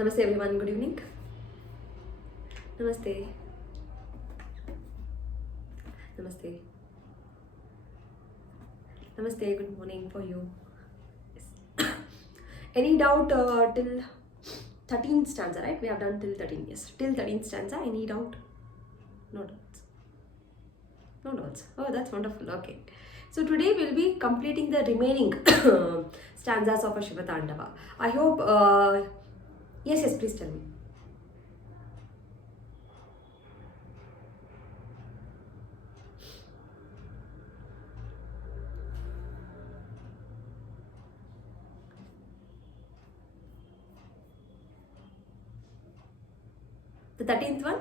Namaste everyone, good evening. Namaste. Namaste. Namaste, good morning for you. Yes. Any doubt till 13th stanza, right? We have done till 13, yes. Till 13th stanza, any doubt? No doubts. No doubts. Oh, that's wonderful. Okay. So today we'll be completing the remaining stanzas of a Shiva Tandava. I hope, yes, please tell me. The 13th one?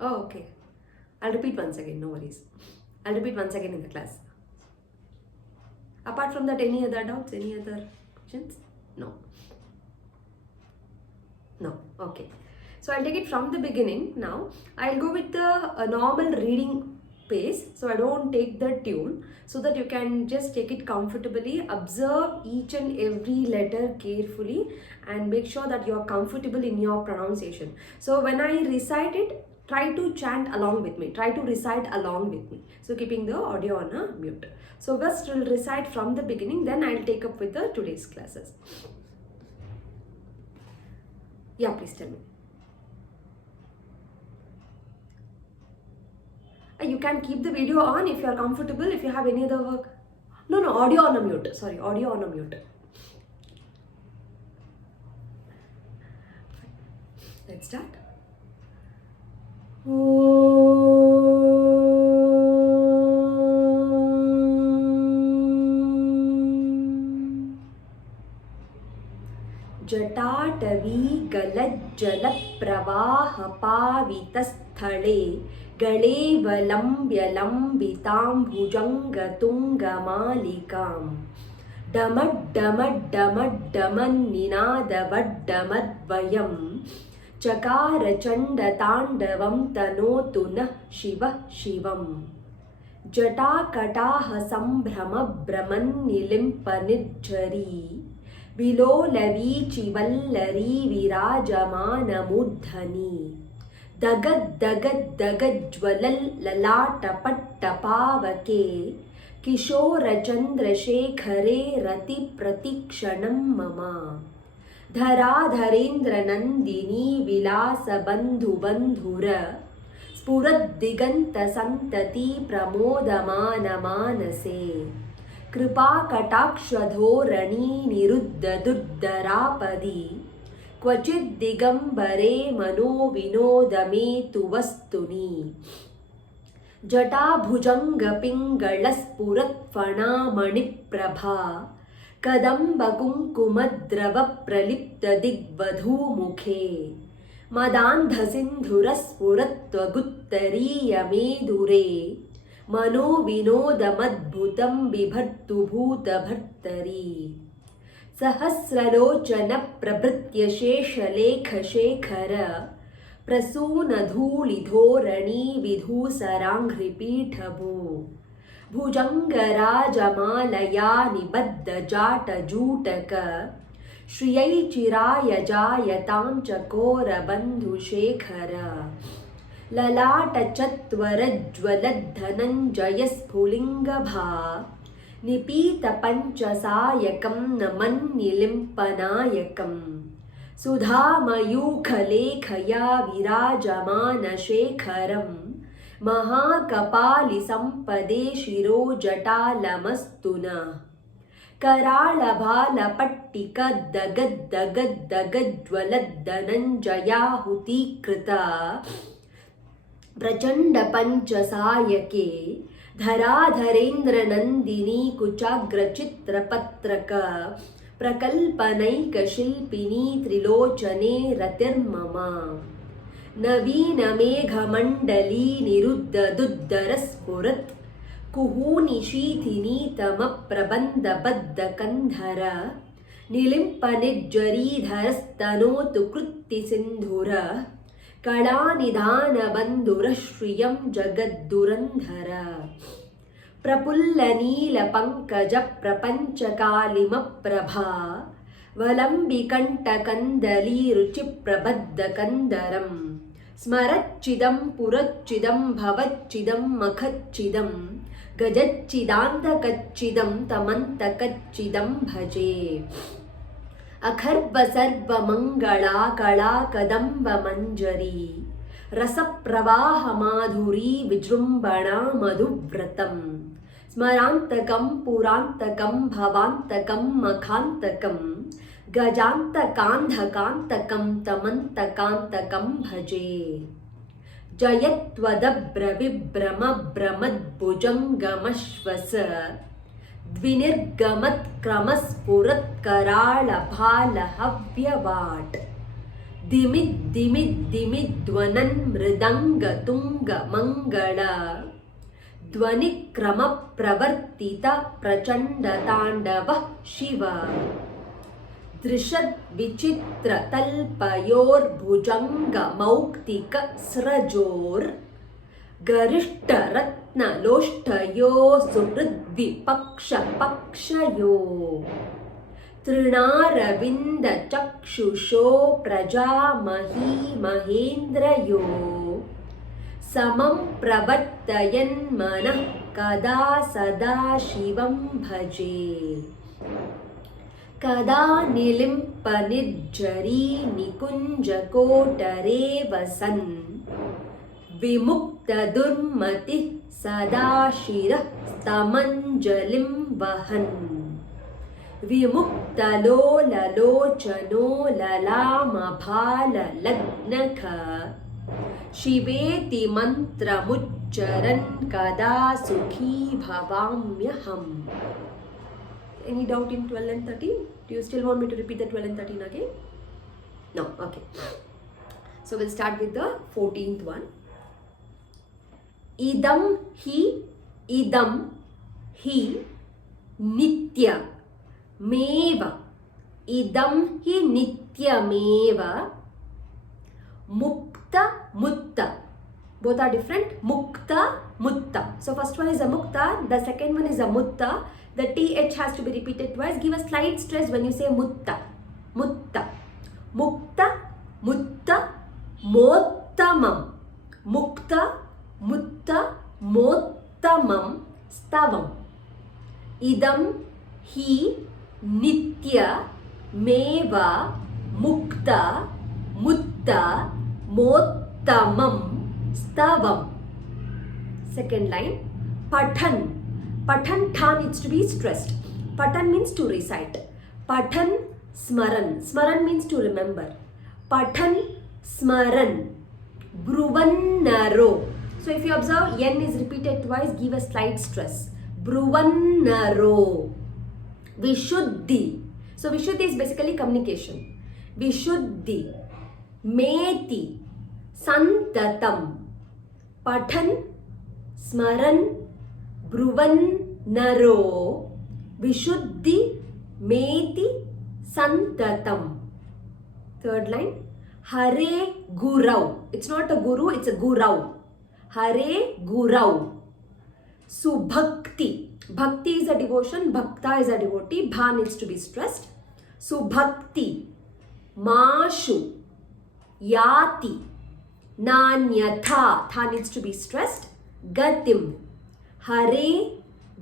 Oh, okay. I'll repeat once again, no worries. I'll repeat once again in the class. Apart from that, any other doubts, any other questions? No. No, okay. So I'll take it from the beginning now. I'll go with the normal reading pace. So I don't take the tune so that you can just take it comfortably. Observe each and every letter carefully and make sure that you are comfortable in your pronunciation. So when I recite it, try to chant along with me. Try to recite along with me. So keeping the audio on a mute. So first we'll recite from the beginning, then I'll take up with the today's classes. Yeah, please tell me. You can keep the video on if you are comfortable, if you have any other work. No, audio on a mute. Sorry, audio on a mute. Let's start. जटाटवी गलज्जलप्रवाहपावितस्थले गलेवलम्ब्यलम्बिताम्भुजङ्गतुङ्गमालिकाम् डमड्डमड्डमड्डमन्निनादवड्डमद्वयं चकारचण्डताण्डवं तनोतु नः शिवः शिवम् जटाकटाह सम्भ्रमभ्रमन्निलिम्पनिर्झरी विलोलवीचिवल्लरी विराजमानमूर्धनि दगद्दगद्दगज्ज्वलल्ललाटपट्टपावके किशोरचन्द्रशेखरे रतिप्रतिक्षणं मम धराधरेन्द्रनन्दिनी विलासबन्धुबन्धुर स्फुरद्दिगन्तसन्तती प्रमोदमानमानसे कृपाकटाक्षधोरणी निरुद्धदुर्धरापदि क्वचिद्दिगम्बरे मनोविनोदमेतु वस्तुनि जटाभुजङ्गपिङ्गळस्फुरत्फणामणिप्रभा कदम्बकुङ्कुमद्रवप्रलिप्तदिग्वधूमुखे मदान्धसिन्धुरस्फुरत्वगुत्तरीयमेदुरे मनोविनोदमद्भुतं बिभर्तु भूतभर्तरी सहस्रलोचनप्रभृत्य शेषलेखशेखर प्रसूनधूलिधोरणी विधूसराङ्घ्रिपीठभू भुजङ्गराजमालया निबद्धजाटजूटक श्रियैचिराय जायतां चकोरबन्धुशेखर ललाटचत्वरज्ज्वलद्धनञ्जयस्फुलिङ्गभा निपीतपञ्चसायकं नमन्निलिम्पनायकं सुधामयूखलेखया विराजमानशेखरं महाकपालिसम्पदे शिरोजटालमस्तु नः कराळभालपट्टिकद्दगद्दगद्दगज्ज्वलद्धनञ्जयाहुतीकृता प्रचण्डपञ्चसायके धराधरेन्द्रनन्दिनी कुचाग्रचित्रपत्रक प्रकल्पनैकशिल्पिनी त्रिलोचने रतिर्मम नवीनमेघमण्डली निरुद्धदुद्धरस्फुरत् कुहूनिशीथिनीतमप्रबन्धबद्धकन्धर निलिम्पनिर्झरीधरस्तनोतु कृत्तिसिन्धुर कलानिधानबन्धुरः श्रियं जगद्दुरन्धर प्रफुल्लनीलपङ्कजप्रपञ्चकालिमप्रभा वलम्बिकण्टकन्दलीरुचिप्रबद्धकन्दरं स्मरच्चिदं पुरच्चिदं भवच्चिदं मखच्चिदं गजच्चिदान्तकच्चिदं तमन्तकच्चिदं भजे अखर्वसर्वमङ्गला कला कदम्बमञ्जरी रसप्रवाहमाधुरी विजृम्भणा मधुव्रतं स्मरान्तकं पुरान्तकं भवान्तकं मखान्तकं गजान्तकान्धकान्तकं तमन्तकान्तकं भजे जयत्वदभ्रविभ्रमभ्रमद्भुजङ्गमश्वस द्विनिर्गमत्क्रमस्फुरत्कराळभालहव्यवाट् दिमिद्दिमिद्दिमिध्वनन् मृदङ्गतुङ्गमङ्गल ध्वनिक्रमप्रवर्तित प्रचण्डताण्डवः शिव दृशद्विचित्रतल्पयोर्भुजङ्गमौक्तिकस्रजोर् गरिष्ठरत्नलोष्ठयो सुहृद्विपक्षपक्षयो तृणारविन्दचक्षुषो प्रजामही महेन्द्रयो समं प्रवर्तयन्मनः कदा सदा शिवं भजे कदा निलिम्पनिर्झरी निकुञ्जकोटरे वसन् विमुक्तदुर्मतिः सदा शिरः स्तमञ्जलिं वहन् विमुक्तलोललोचनो ललामभाललग्नख शिवेति मन्त्रमुच्चरन् कदा सुखी भवाम्यहम्. Any doubt in 12 and 13? Do you still want me to repeat the 12 and 13 again? No, okay. So we'll start with the 14th one. Idam hi nitya meva. Idam hi nitya meva. Mukta mutta. Both are different. Mukta mutta. So first one is a mukta, the second one is a mutta. The th has to be repeated twice. Give a slight stress when you say mutta. Mutta. Mukta mutta mottamam. Mukta mutta mottamam stavam. Idam hi nitya meva mukta mutta mottamam stavam. Second line. Pathan. Pathan tha needs to be stressed. Patan means to recite. Pathan smaran. Smaran means to remember. Pathan smaran. Bruvannaro. So if you observe, n is repeated twice, give a slight stress. Bruvannaro. Vishuddhi. So Vishuddhi is basically communication. Vishuddhi. Meti. Santatam. Pathan smaran Bruvannaro Vishuddhi Meti Santatam. Third line. Hare Gurau. It's not a guru, it's a gurau. Hare Gurau. Subhakti. Bhakti is a devotion, bhakta is a devotee. Bha needs to be stressed. Subhakti. Mashu. Yati. Nanyatha. Tha needs to be stressed. Gatim. Hare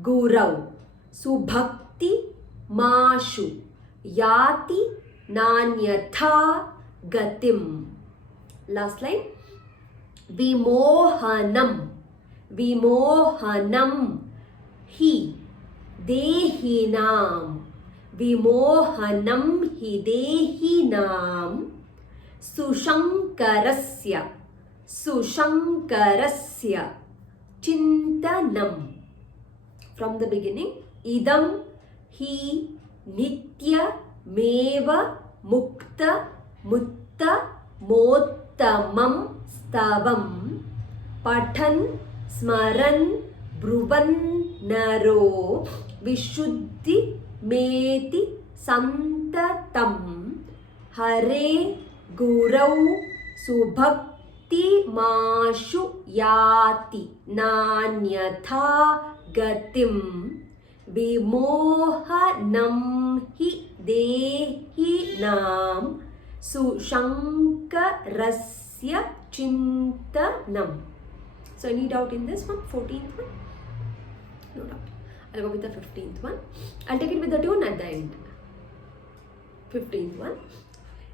Gurau Subhakti Mashu Yati Nanyatha Gatim. Last line. Vimohanam. Vimohanam Hi Dehinam. Vimohanam Hi Dehinam Sushankarasya. Sushankarasya Chintanam. From the beginning. Idam hi nitya meva mukta mutta mottamam stavam pathan smaran bruvannaro vishuddhi meti santatam hare gurau subhakti Mashu Yati Nanyatha Gatim Vimohanam Hi देहिनां सुशङ्करस्य चिन्तनम्. So any doubt in this one? 14th one? No doubt. I'll go with the 15th one. I'll take it with the tune at the end. 15th one.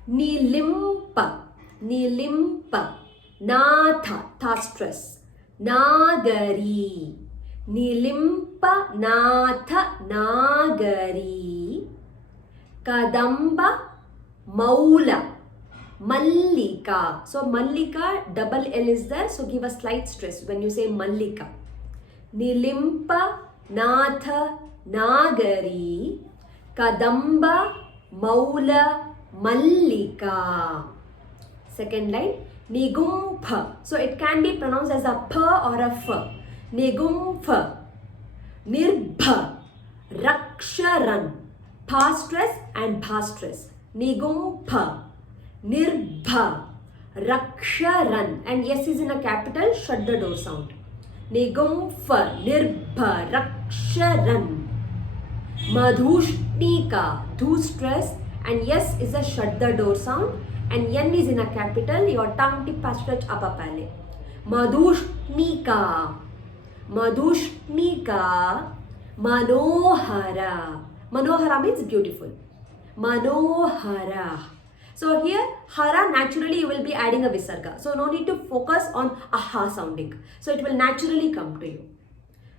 Nilimpa, nilimpa, natha, tha stress, nagari. Nilimpa, natha, nagari. Kadamba, maula, mallika. So mallika, double L is there, so give a slight stress when you say mallika. Nilimpa, natha, nagari. Kadamba, maula, mallika. Second line, nigumpha. So it can be pronounced as a p or a f. Nigumpha, nirbha, raksharan. Pa stress and bha stress. Nigumpha, nirbha, raksharan. And yes is in a capital, shut the door sound. Nigumpha, nirbha, raksharan. Madhushnika, dhu stress and yes is a shut the door sound, and n is in a capital, your tongue tip has stretch upper palate. Madhushnika, madhushnika, manohara. Manohara means beautiful. Manohara. So here hara, naturally you will be adding a visarga, so no need to focus on a ha sounding, so it will naturally come to you.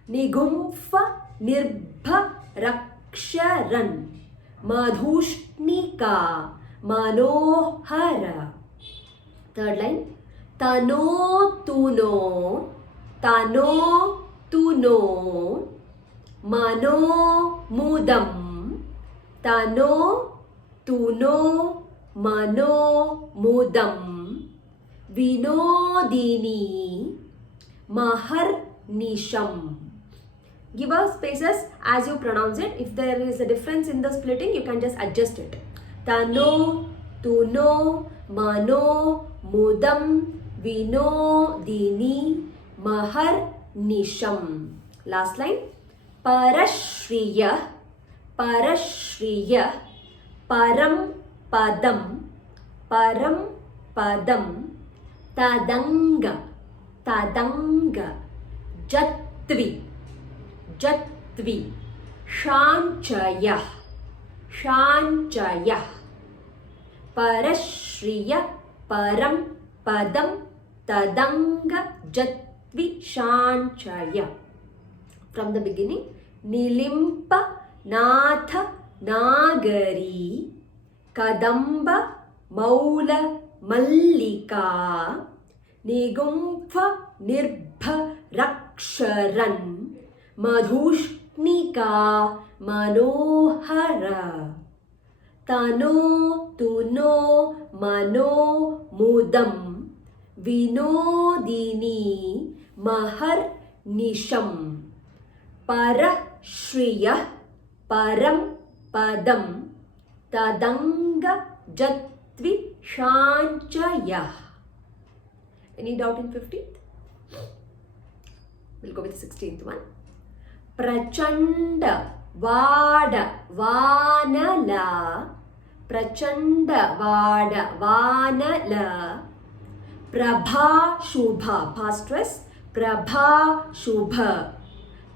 Nigumpha, nirbha, raksharan. Madhushnika, manohara. Third line, tano tuno, tano tuno, mano mudam. Tano tuno, mano mudam. Vinodini, mahar nisham. Give us spaces as you pronounce it. If there is a difference in the splitting, you can just adjust it. Tano, tuno, mano, mudam, vinodini, mahar nisham. Last line. Parashriya, parashriya, param padam, param padam, tadanga, tadanga, jatvi, jatvi, shanchaya, shanchaya. Parashriya, param padam, tadanga, jatvi, shanchaya. From the beginning, nilimpa, natha, nagari, kadamba, maula, mallika, nigumpha, nirbha, raksharan, madhushnika, manohara. Tano, tuno, mano, mudam, vinodini, mahar nisham. Parashriya, param padam, tadanga jatvi shanchaya. Any doubt in 15th? We'll go with the 16th one. Prachanda, vada, vanala. Prachanda, vada, vanala. Prabha, shubha, past stress. Prabha, shubha.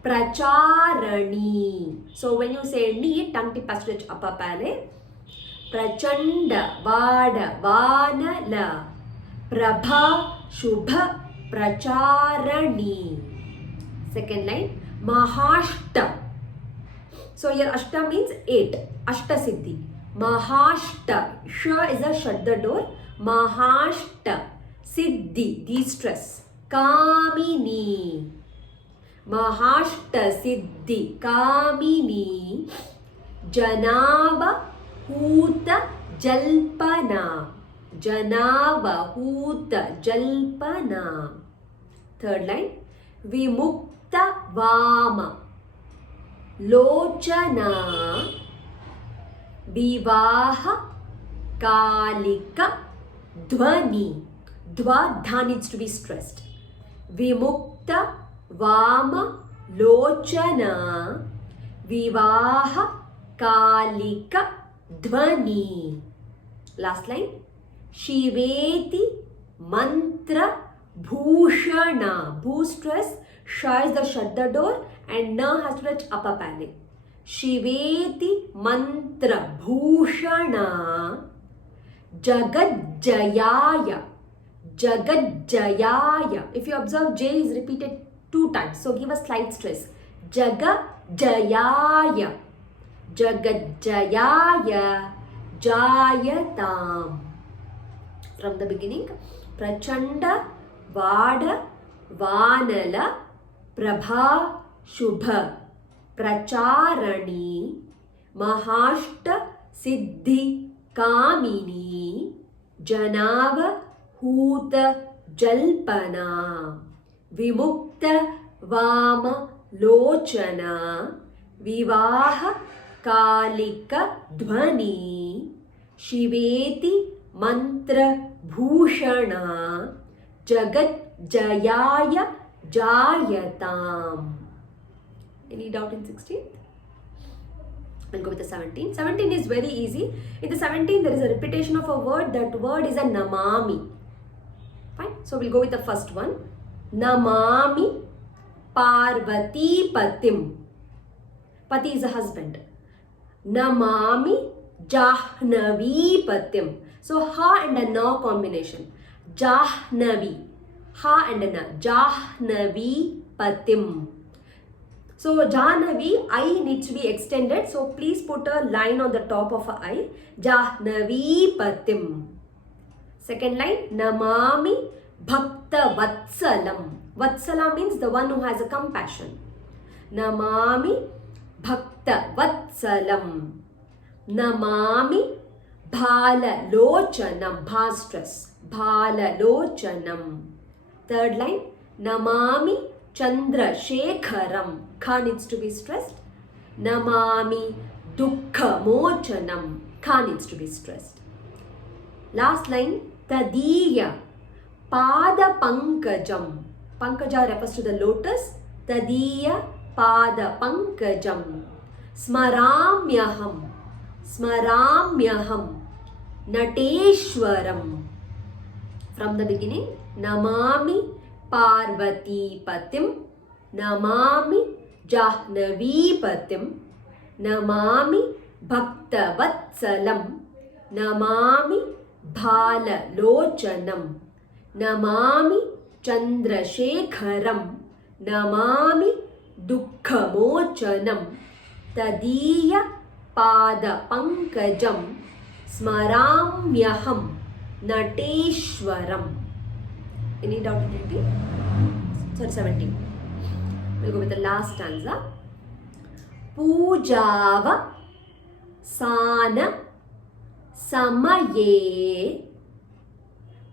Pracharani. So when you say ni, tongue tip has stretch upper palate. Prachanda, vada, vanala. Prabha, shubha, pracharani. Second line, mahashta. So here ashta means 8. Ashta siddhi. Mahashta. Sh is a shut the door. Mahashta. Siddhi, de-stress. Kamini. Mahashta siddhi kamini. Janava huta jalpana. Janava huta jalpana. Third line, vimukta vama. Lochana vivaha kalika dhvani. Dva, dha needs to be stressed. Vimukta Vama Lochana Vivaha Kalika dhvani. Last line. Shiveti mantra bhushana. Bhu stress, sha is the shadda door and na has to touch upper panel. Shiveti mantra bhushana Jagat Jayaya. If you observe, J is repeated 2 times. So give a slight stress. Jagat Jayaya. Jagat Jayaya. Jayatam. From the beginning. Prachanda Vada Vanala Prabha Shubha Pracharani Mahashta Siddhi Kamini Janava Huta Jalpana Vimukta Vama Lochana Vivaha Kalika Dhvani Shiveti Mantra Bhushana Jagat Jayaya Jayatam. Any doubt in 16th? I'll go with the 17. 17 is very easy. In the 17, there is a repetition of a word. That word is a namami. Fine. So we'll go with the first one. Namami Parvati Patim. Pati is a husband. Namami Jahnavi Patim. So ha and a na combination. Jahnavi. Ha and a na. Jahnavi Patim. So Jahnavi, I needs to be extended. So please put a line on the top of a I. Jahnavi Patim. Second line, Namami Bhakta Vatsalam. Vatsala means the one who has a compassion. Namami Bhakta Vatsalam. Namami Bhala Lochanam. Bha stress. Bhala Lochanam. Third line, Namami Chandra Shekharam. Kha needs to be stressed. Namami Dukkha Mochanam. Kha needs to be stressed. Last line, Tadiya Pada Pankajam. Pankaja refers to the lotus. Tadiya Pada Pankajam. Smaramyaham. Smaramyaham. Nateshwaram. From the beginning, Namami Parvati Patim. Namami Jahnavi Patim. Namami Bhakta Vatsalam. Namami Bhala Lochanam. Namami Chandra Shekharam. Namami Dukkha Mochanam. Tadiya Pada Pankajam. Smaramyaham. Nateshwaram. Any doubt in 18? Sorry, 17. We'll go with the last stanza. Pujava Sana Samaye.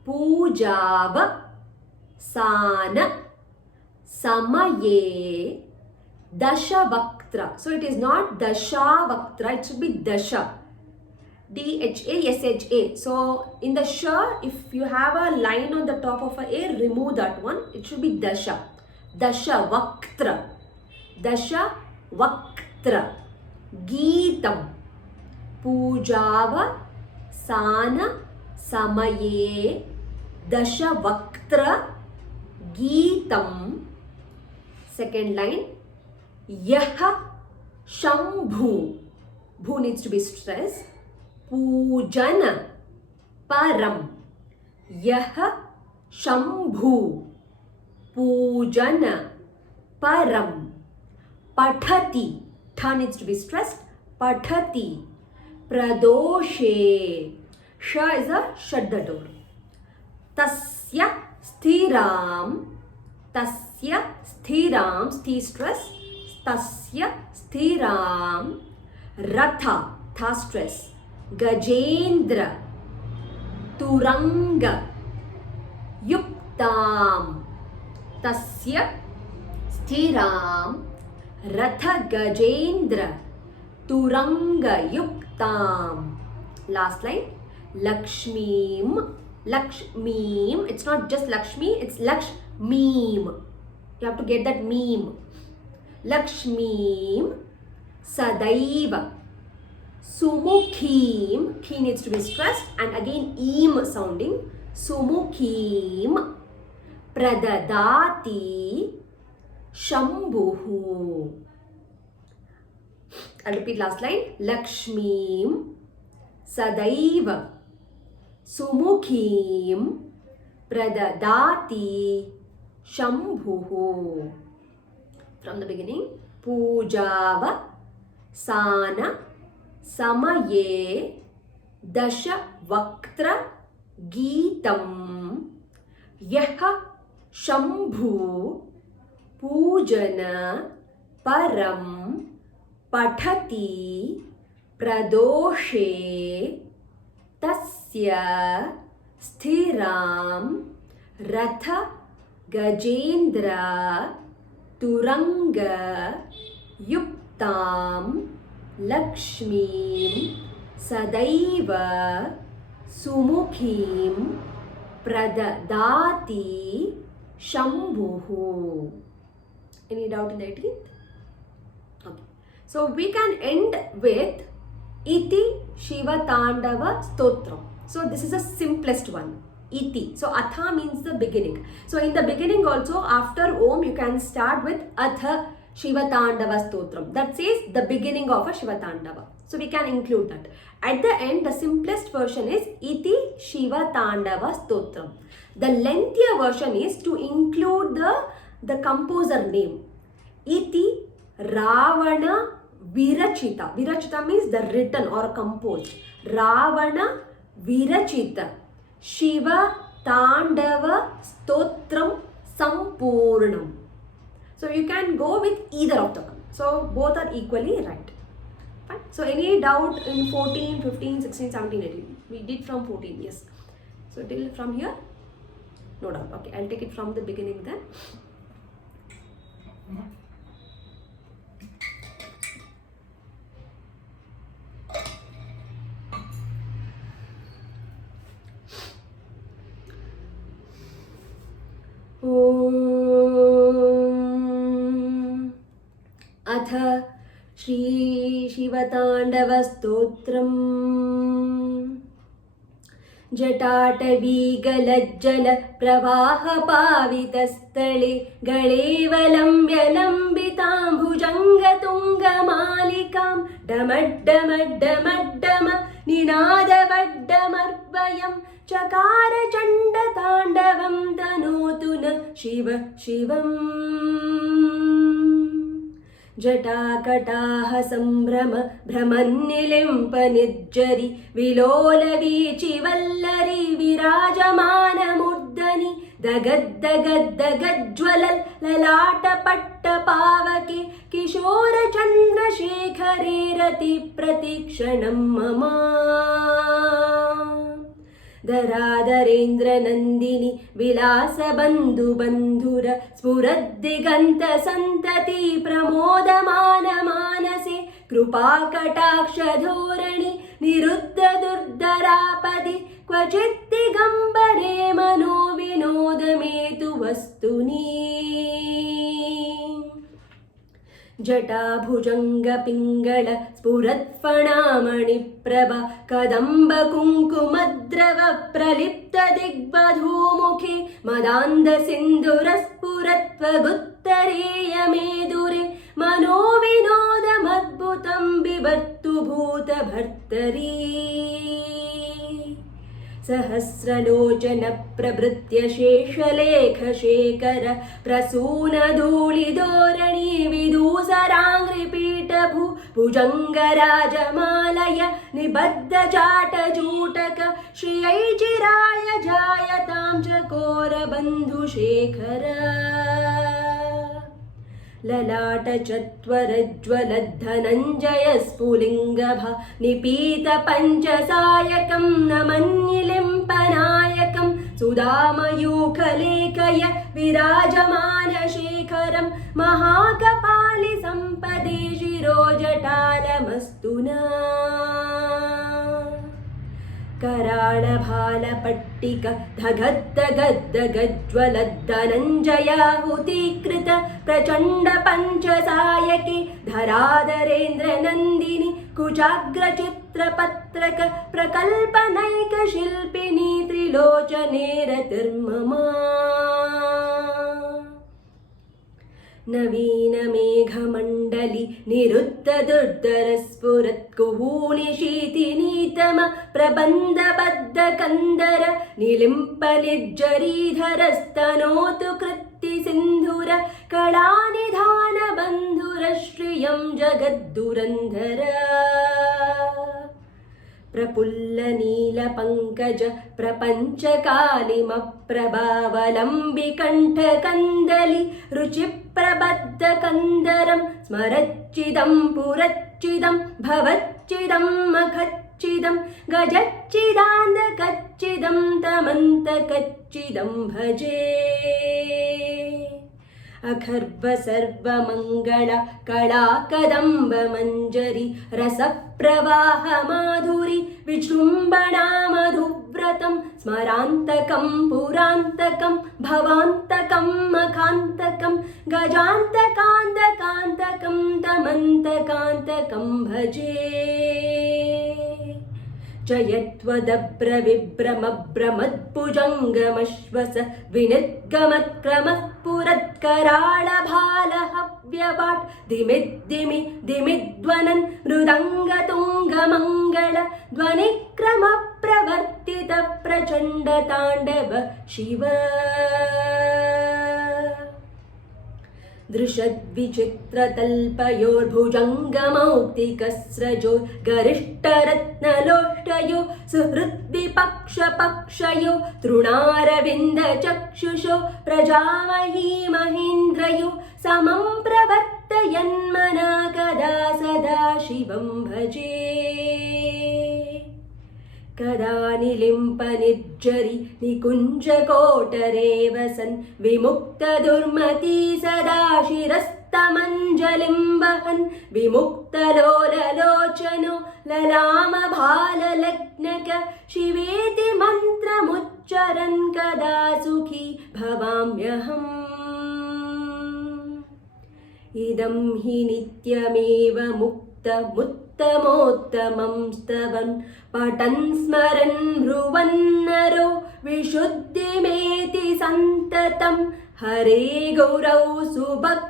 Pujava Sana Samaye Dasha Vaktra. So it is not Dasha Vaktra, it should be Dasha. D-H-A-S-H-A. So in the sha, if you have a line on the top of a, remove that one. It should be Dasha. Dasha Vaktra. Dasha Vaktra. Geetam. Pujava Sana Samaye Dasha Vaktra Geetam. Second line. Yaha Shambhu. Bhu needs to be stressed. Pujana Param. Yaha Shambhu. Pujana Param. Pathati. Tha needs to be stressed. Pathati. Pradoshe. Sha is a shadda door. Tasya Sthiram. Tasya Sthiram. Sthi stress. Tasya Sthiram. Ratha. Tha stress. Gajendra Turanga Yuktam. Tasya Sthiram Ratha Gajendra Turanga Yuktam. Last line. Lakshmim. Lakshmim. It's not just Lakshmi, it's Lakshmim. You have to get that meme. Lakshmim Sadaiva Sumukhim, khi needs to be stressed, and again eem sounding. Sumukhim pradadati Shambhuhu. I'll repeat last line. Lakshmim Sadaiva Sumukhim Pradadati Shambhuhu. From the beginning. Pujava Sana Samaye Dasha Vaktra Geetam Yaha Shambhu Pujana Param Pathati Pradoshe Tasya Sthiram Ratha Gajendra Turanga Yuktam Lakshmim Sadaiva Sumukhim Pradadati Shambhuhu. Any doubt in the 18th? Okay. So we can end with Iti Shiva Tandava Stotram. So this is the simplest one. Iti. So Atha means the beginning. So in the beginning also, after Om, you can start with Atha Shiva Tandava Stotram. That says the beginning of a Shiva Tandava. So we can include that. At the end, the simplest version is Iti Shiva Tandava Stotram. The lengthier version is to include the composer name. Iti Ravana Virachita. Virachita means the written or composed. Ravana Virachita Shiva Tandava Stotram Sampurnam. So you can go with either of them. So both are equally right. Fine. So any doubt in 14, 15, 16, 17, 18? We did from 14, yes. So till from here? No doubt. Okay, I'll take it from the beginning then. अथ श्री शिवताण्डवस्तोत्रम् जटाटवीगलज्जल प्रवाहपावितस्थले गळेवलम्ब्यलम्बिताम्बुजङ्गतुङ्गमालिकां डमड्डमड्डमड्डम निनादवड्डमर्वयं चकार चण्डताण्डवं तनोतु न शिव शिवम् जटाकटाह सम्भ्रम भ्रमन्निलिम्प निर्जरि विलोलवीचि वल्लरी विराजमानमूर्धनि दगद्दगद्दगज्ज्वल ललाटपट्टपावके किशोरचन्द्रशेखरे रतिप्रतिक्षणं मम धराधरेन्द्रनन्दिनि विलासबन्धुबन्धुर स्फुरद्दिगन्तसन्तति प्रमोदमान मानसे कृपाकटाक्षधोरणि निरुद्धदुर्धरापदि क्वचित् दिगम्बरे मनो विनोदमेतु वस्तुनि जटाभुजङ्गपिङ्गळ स्फुरत्फणामणिप्रभ कदम्बकुङ्कुमद्रव प्रलिप्तदिग्बधूमुखे मदान्धसिन्धुरस्फुरत्वगुत्तरेयमेदुरे मनो विनोदमद्भुतं बिभर्तु भूतभर्तरी सहस्रलोचन प्रभृत्य शेषलेखशेखर प्रसूनधूलिधोरणी विदूसराङ्घ्रिपीठभू भुजङ्गराजमालय निबद्धजाटजूटक श्रियैचिराय जायतां चकोरबन्धुशेखर ललाटचत्वरज्वलद्धनञ्जय स्फुलिङ्गभा निपीतपञ्चसायकं नमन्निलिम्पनायकं सुधामयूखलेखय विराजमानशेखरं महाकपालि सम्पदे शिरोजटालमस्तु नः कराळभालपट्टिक धगद्धगद्धगज्ज्वलद्धनञ्जयाहुतीकृत प्रचण्ड पञ्चसायके धराधरेन्द्रनन्दिनि कुचाग्रचित् चित्रपत्रक प्रकल्पनैकशिल्पिनी त्रिलोचने रतिर्मम नवीनमेघमण्डली निरुद्धदुर्धरस्फुरत्कुहूनिशीतिनीतम प्रबन्धबद्धकन्दर निलिम्पनिर्जरीधरस्तनोतु कृत्तिसिन्धुर कलानिधानबन्धुरश्रियं जगद्दुरन्धर प्रफुल्लनीलपङ्कज प्रपञ्चकालिमप्रभावलम्बिकण्ठकन्दली रुचिप्रबद्धकन्दरं स्मरच्चिदं पुरच्चिदं भवच्चिदं मखच्चिदं गजच्चिदान्तकच्चिदं तमन्तकच्चिदं भजे अखर्व सर्वमङ्गल कला कदम्ब मञ्जरी रसप्रवाह माधुरी विजृम्भणा मधुव्रतं स्मरान्तकं पुरान्तकं भवान्तकं मखान्तकं गजान्तकान्तकान्तकं तमन्तकान्तकं भजे जयत्वदभ्रविभ्रमभ्रमद्भुजङ्गमश्वस विनिद्गमत्क्रमस्फुरत्कराळभालहव्यवाट् दिमिद्दिमि दिमिध्वनन् मृदङ्गतुङ्गमङ्गल ध्वनिक्रमप्रवर्तित प्रचण्डताण्डव शिव दृशद्विचित्रतल्पयोर्भुजङ्गमौक्तिकस्रजो गरिष्ठरत्नलोष्टयो सुहृद्विपक्षपक्षयो तृणारविन्दचक्षुषो प्रजामही महीन्द्रयो समं प्रवर्तयन्मना कदा सदा शिवं भजे कदा निलिम्पनिर्जरि निकुञ्जकोटरे वसन् विमुक्तदुर्मती सदा शिरस्तमञ्जलिं वहन् विमुक्तलोललोचनो ललामभाललग्नक शिवेति मन्त्रमुच्चरन् कदा सुखी भवाम्यहम् इदं हि नित्यमेव मुक्तमुत्तमोत्तमं स्तवन् पठन् स्मरन् ब्रुवन्नरो विशुद्धिमेति सन्ततं हरे गौरौ सुभक्तिमाशुयाति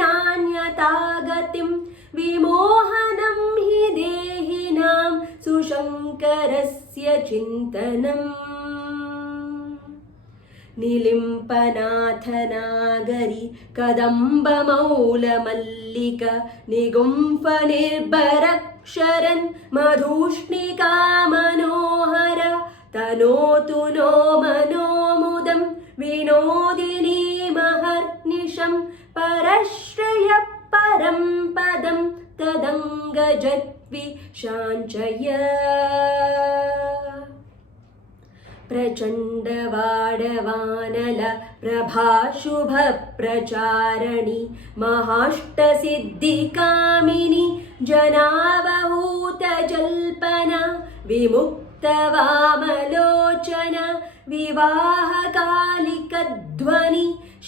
नान्यथा गतिं विमोहनं हि देहिनां सुशङ्करस्य चिन्तनम् निलिम्पनाथनागरी कदम्बमौलमल्लिक निगुम्फनिर्भरक्षरन् मधुष्णिका मनोहर तनोतु नो मनोमुदं विनोदिनीमहर्निशं परश्रयः परं पदं तदङ्गजद्विषाञ्चय प्रचण्डवाडवानल प्रभाशुभप्रचारिणी महाष्टसिद्धिकामिनी जनावहूतजल्पना विमुक्तवामलोचन विवाहकालिकध्वनि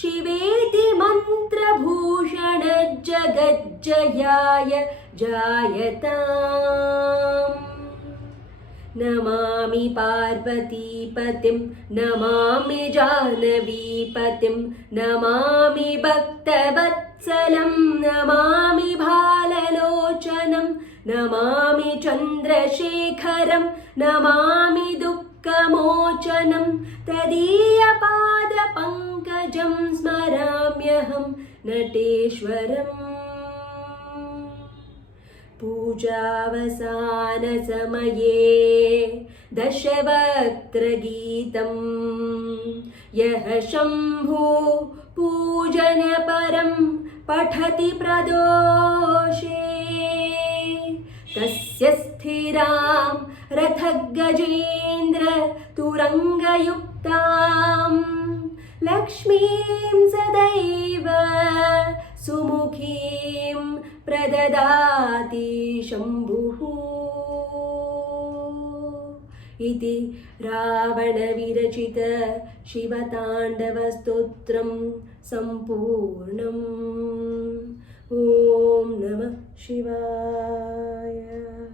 शिवेति मन्त्रभूषण जगज्जयाय जायताम् नमामि पार्वतीपतिं नमामि जाह्नवीपतिं नमामि भक्तवत्सलं नमामि भाललोचनं नमामि चन्द्रशेखरं नमामि दुःखमोचनं तदीयपादपङ्कजं स्मराम्यहं नटेश्वरम् पूजावसानसमये दशवक्त्रगीतं यः शम्भो पूजनपरं पठति प्रदोषे तस्य स्थिरां रथगजेन्द्र तुरङ्गयुक्तां लक्ष्मीं सदैव सुमुखीं प्रददाति शम्भुः इति रावणविरचित शिवताण्डवस्तोत्रं सम्पूर्णम्। Om Namah Shivaya.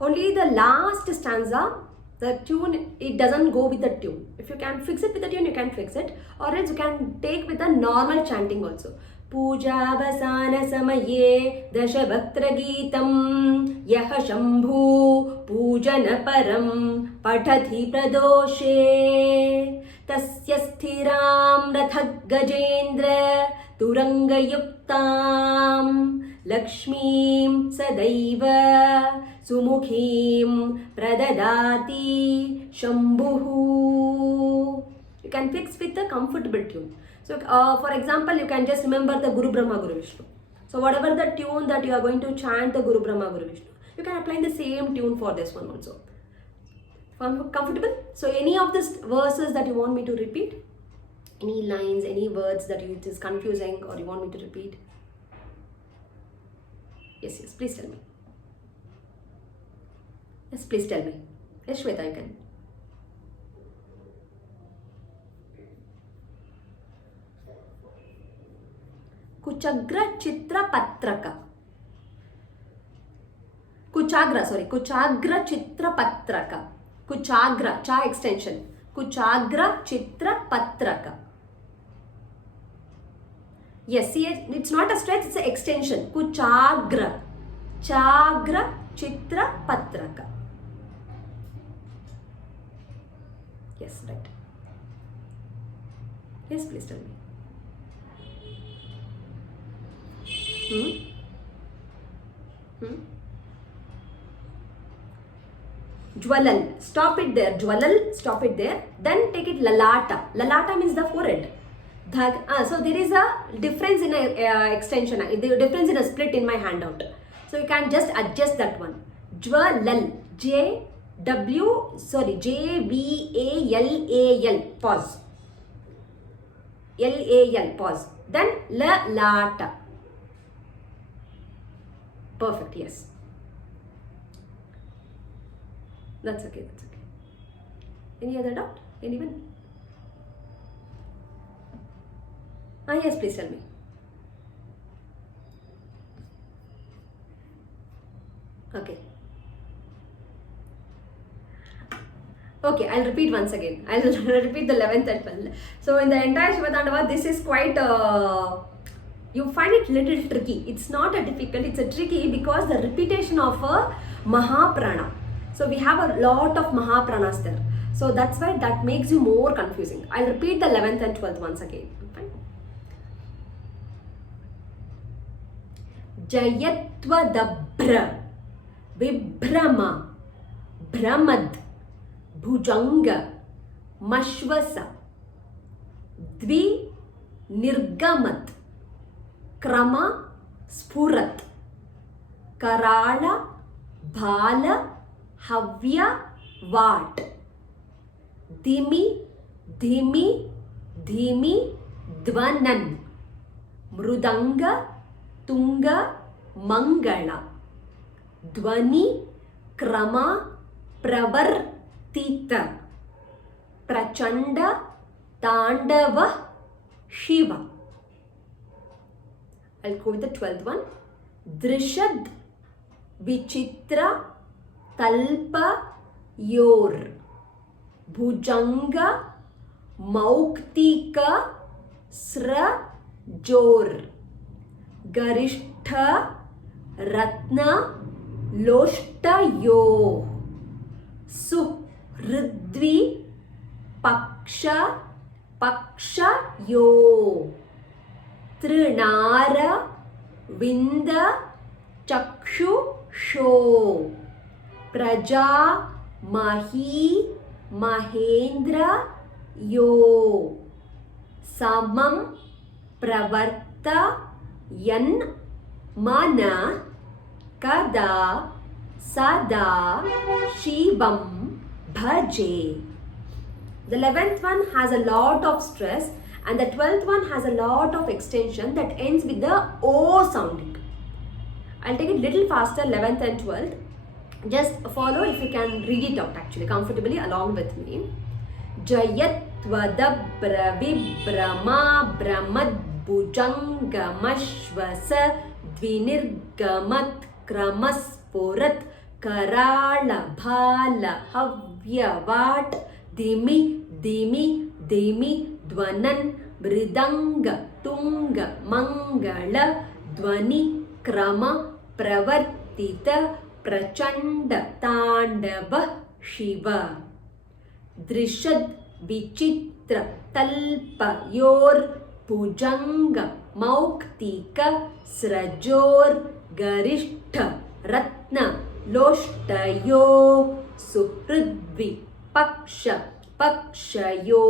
Only the last stanza, the tune, it doesn't go with the tune. If you can fix it with the tune, you can fix it, or else you can take with the normal chanting also. Puja Vasana Samaye Dashabhaktra Geetam Yaha Shambhu Pujana Param Pathathi Pradoshe Tasya Sthiram Rathak Gajendra Turangayuktam Lakshmim Sadaiva Sumukhin Pradadati Shambhu. You can fix with the comfortable tune. So, for example, you can just remember the Guru Brahma Guru Vishnu. So, whatever the tune that you are going to chant the Guru Brahma Guru Vishnu, you can apply the same tune for this one also. Comfortable? So, any of these verses that you want me to repeat? Any lines, any words that it is confusing or you want me to repeat? Yes, please tell me. Yes, please tell me. Yes, Shweta, you can. Kuchagra Chitra Patraka. Kuchagra Chitra Patraka. Kuchagra, cha extension. Kuchagra Chitra Patraka. Yes, see, it's not a stretch, it's an extension. Kuchagra. Chagra Chitra Patraka. Yes, right. Yes, please tell me. Jwalal. Stop it there. Jwalal. Stop it there. Then take it lalata. Lalata means the forehead. So there is a difference in a extension. The difference in a split in my handout. So you can just adjust that one. Jwalal. Jvalal. Pause. Lal. Pause. Then lalata. Perfect, yes. That's okay. Any other doubt? Anyone? Yes, please tell me. Okay. Okay, I'll repeat once again. I'll repeat the 11th and 12th. So in the entire Shiva Tandava, this is quite... you find it little tricky. It's not a difficult, it's a tricky because the repetition of a Mahaprana. So we have a lot of Mahapranas there. So that's why that makes you more confusing. I'll repeat the 11th and 12th once again. Fine. Jayatvadabhra Vibhrama Bhramad Bhujanga Mashvasa Dvi Nirgamat Krama Spurat Karala Bhala Havya Vat Dhimi Dhimi Dhimi Dvanan Mrudanga Tunga Mangala Dvani Krama Pravartita Prachanda Tandava Shiva. I'll go with the 12th one. Drishad Vichitra Talpa Yor Bhujanga Mauktika Sra Jor Garishtha Ratna Loshta Yo Suhridvi Paksha Yo Trinara Vinda Chakshu Sho Praja Mahi Mahendra Yo Samam Pravarta Yan Mana Kada Sada Shivam Bhaje. The 11th one has a lot of stress and the 12th one has a lot of extension that ends with the O sounding. I'll take it little faster, 11th and 12th. Just follow if you can read it out actually comfortably along with me. Jayatvadabra Vibrama Brahmad ಭುಜಂಗಮಶ್ವಸ ದ್ವಿನಿರ್ಗಮತ್ಕ್ರಮಸ್ಫುರತ್ ಕರಾಳ ಭಾಲ ಹವ್ಯವಾಟ್ ಧಿಮಿ ಧಿಮಿ ಧಿಮಿ ಧ್ವನನ್ ಮೃದಂಗ ತುಂಗ ಮಂಗಳ ಧ್ವನಿ ಕ್ರಮ ಪ್ರವರ್ತಿತ ಪ್ರಚಂಡ ತಾಂಡವ ಶಿವ ದೃಶದ್ ವಿಚಿತ್ರ ತಲ್ಪಯೋರ್ ಭುಜಂಗ ಮೌಕ್ತಿಕ ಸ್ರಜೋರ್ ಗರಿಷ್ಠ ರತ್ನ ಲೋಷ್ಟಯೋ ಸುಹೃದ್ವಿ ಪಕ್ಷ ಪಕ್ಷಯೋ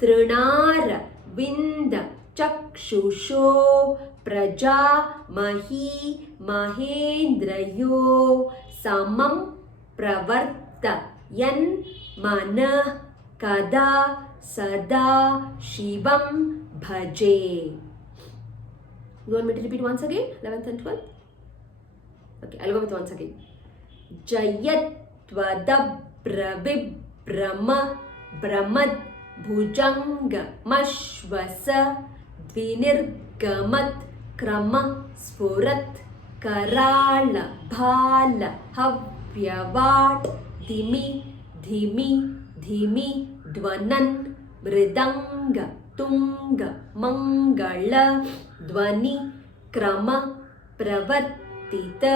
ತೃಣಾರ ವಿಂದ ಚಕ್ಷುಷೋ ಪ್ರಜಾ ಮಹೀ ಮಹೇಂದ್ರಯೋ ಸಮಂ ಪ್ರವರ್ತ ಯನ್ ಮನ ಕದಾ ಸದಾ ಶಿವಂ ಭಜೆ. You want me to repeat once again? 11th and 12th? Okay, I'll go with once again. Jayattvadabrabhibrama Brahmad Bhujanga Mashvasa Dvinirgamat Krama Sfurat Karala Bhala Havyavat Dhimi Dhimi Dhimi Dvanan Mridanga Tunga Mangala Dvani Krama Pravartita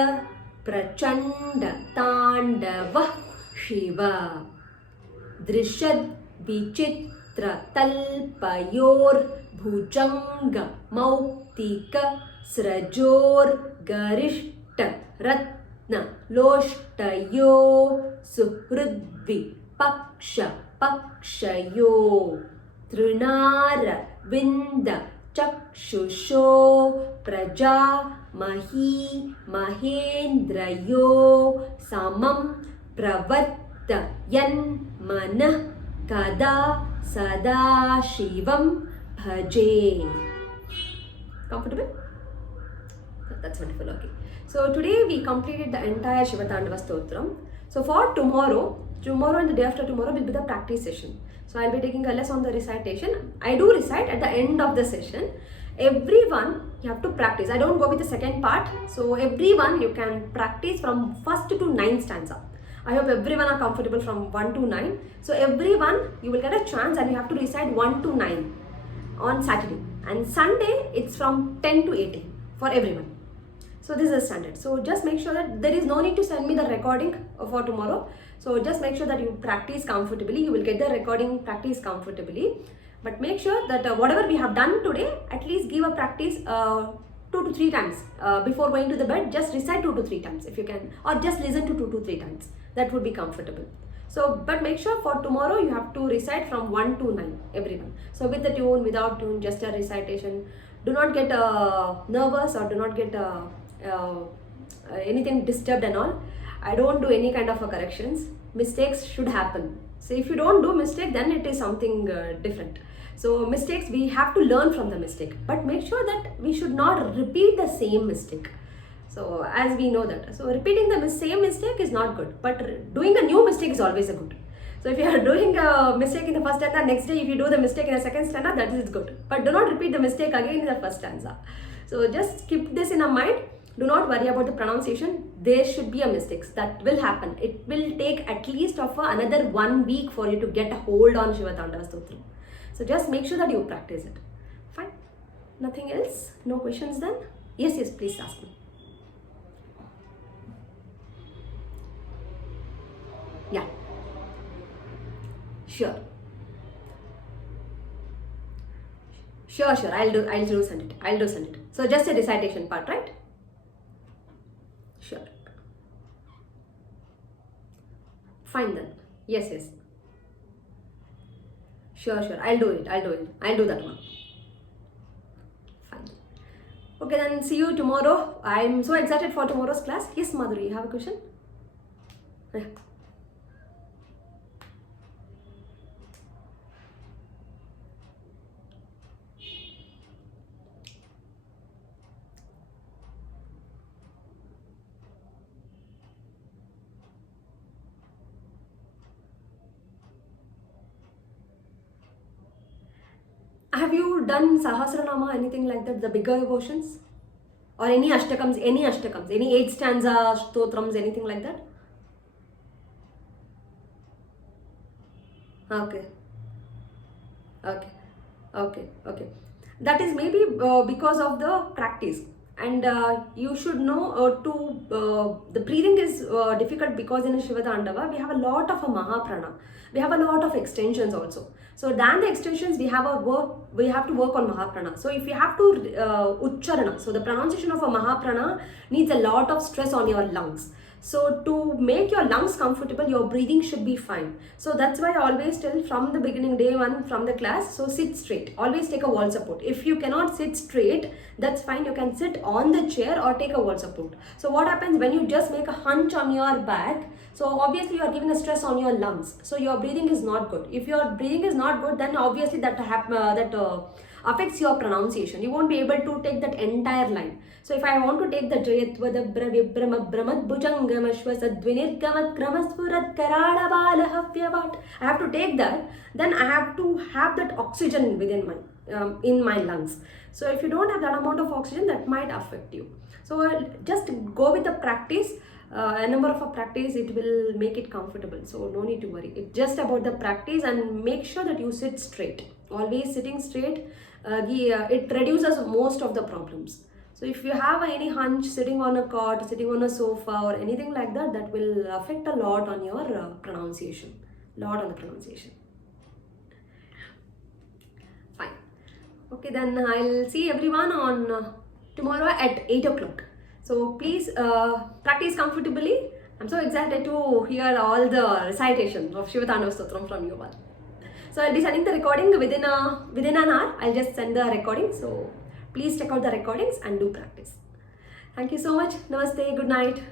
Prachanda Tandava Shiva Drishad Vichitra Talpayor Bhujanga Mauktika Srajor Garishta Ratna Loshtayo Suhridvi Paksha Pakshayo Trunara Vinda Chakshusho Praja Mahi Mahendrayo Samam Pravarta Yan Mana Kada Sada Shivam Bhaje. Comfortable? That's wonderful. Okay. So today we completed the entire Shiva Tandava Stotram. So for tomorrow and the day after tomorrow will be the practice session. So I'll be taking a less on the recitation. I do recite at the end of the session. Everyone, you have to practice. I don't go with the second part. So everyone, you can practice from 1st to 9th stanza. I hope everyone are comfortable from 1 to 9. So everyone, you will get a chance and you have to recite 1 to 9 on Saturday. And Sunday, it's from 10 to 18 for everyone. So this is standard. So just make sure that there is no need to send me the recording for tomorrow. So just make sure that you practice comfortably. You will get the recording practice comfortably. But make sure that whatever we have done today, at least give a practice 2 to 3 times before going to the bed. Just recite 2 to 3 times if you can, or just listen to 2 to 3 times. That would be comfortable. So, but make sure for tomorrow you have to recite from 1 to 9, everyone. So with the tune, without tune, just a recitation. Do not get nervous or do not get anything disturbed and all. I don't do any kind of corrections. Mistakes should happen. So if you don't do mistake, then it is something different. So mistakes, we have to learn from the mistake, but make sure that we should not repeat the same mistake. So as we know that, so repeating the same mistake is not good, but doing a new mistake is always a good. So if you are doing a mistake in the first stanza, next day if you do the mistake in the second stanza, that is good. But do not repeat the mistake again in the first stanza. So just keep this in our mind. Do not worry about the pronunciation. There should be a mistakes that will happen. It will take at least of another 1 week for you to get a hold on Shiva Tandava Stotram. So just make sure that you practice it. Fine. Nothing else? No questions then? Yes, please ask me. Yeah. Sure. I'll do send it. So just a recitation part, right? Sure. Fine then. Yes. Sure. I'll do it. I'll do that one. Fine. Okay, then see you tomorrow. I'm so excited for tomorrow's class. Yes, Madhuri, you have a question? Yeah. I have have you done Sahasranama, anything like that, the bigger devotions? Or any ashtakams, any 8 stanza stotrams, anything like that? Okay, okay, okay. That is maybe because of the practice. And you should know the breathing is difficult because in a Shiva Dandava we have a lot of a Mahaprana. We have a lot of extensions also. So than the extensions we have to work on Mahaprana. So if you have to Ucharana, so the pronunciation of a Mahaprana needs a lot of stress on your lungs. So to make your lungs comfortable, your breathing should be fine. So that's why I always tell from the beginning, day one from the class, so sit straight. Always take a wall support. If you cannot sit straight, that's fine. You can sit on the chair or take a wall support. So what happens when you just make a hunch on your back? So obviously you are giving a stress on your lungs. So your breathing is not good. If your breathing is not good, then obviously that affects your pronunciation. You won't be able to take that entire line. So if I want to take the Jayatwada Brahma Brahmat Bhujangamashwa Sadvinirgamat Kramaspurat Karadabalahavyavat, I have to take that, then I have to have that oxygen within my in my lungs. So if you don't have that amount of oxygen, that might affect you. So just go with the practice. A number of a practice, it will make it comfortable. So no need to worry. It's just about the practice, and make sure that you sit straight. Always sitting straight, it reduces most of the problems. So if you have any hunch, sitting on a cot, sitting on a sofa or anything like that, that will affect a lot on your pronunciation. Fine. Okay, then I'll see everyone on tomorrow at 8 o'clock. So please practice comfortably. I'm so excited to hear all the recitation of Shiva Tandava Stotram from you all. So I'll be sending the recording within an hour. I'll just send the recording. So please check out the recordings and do practice. Thank you so much. Namaste. Good night.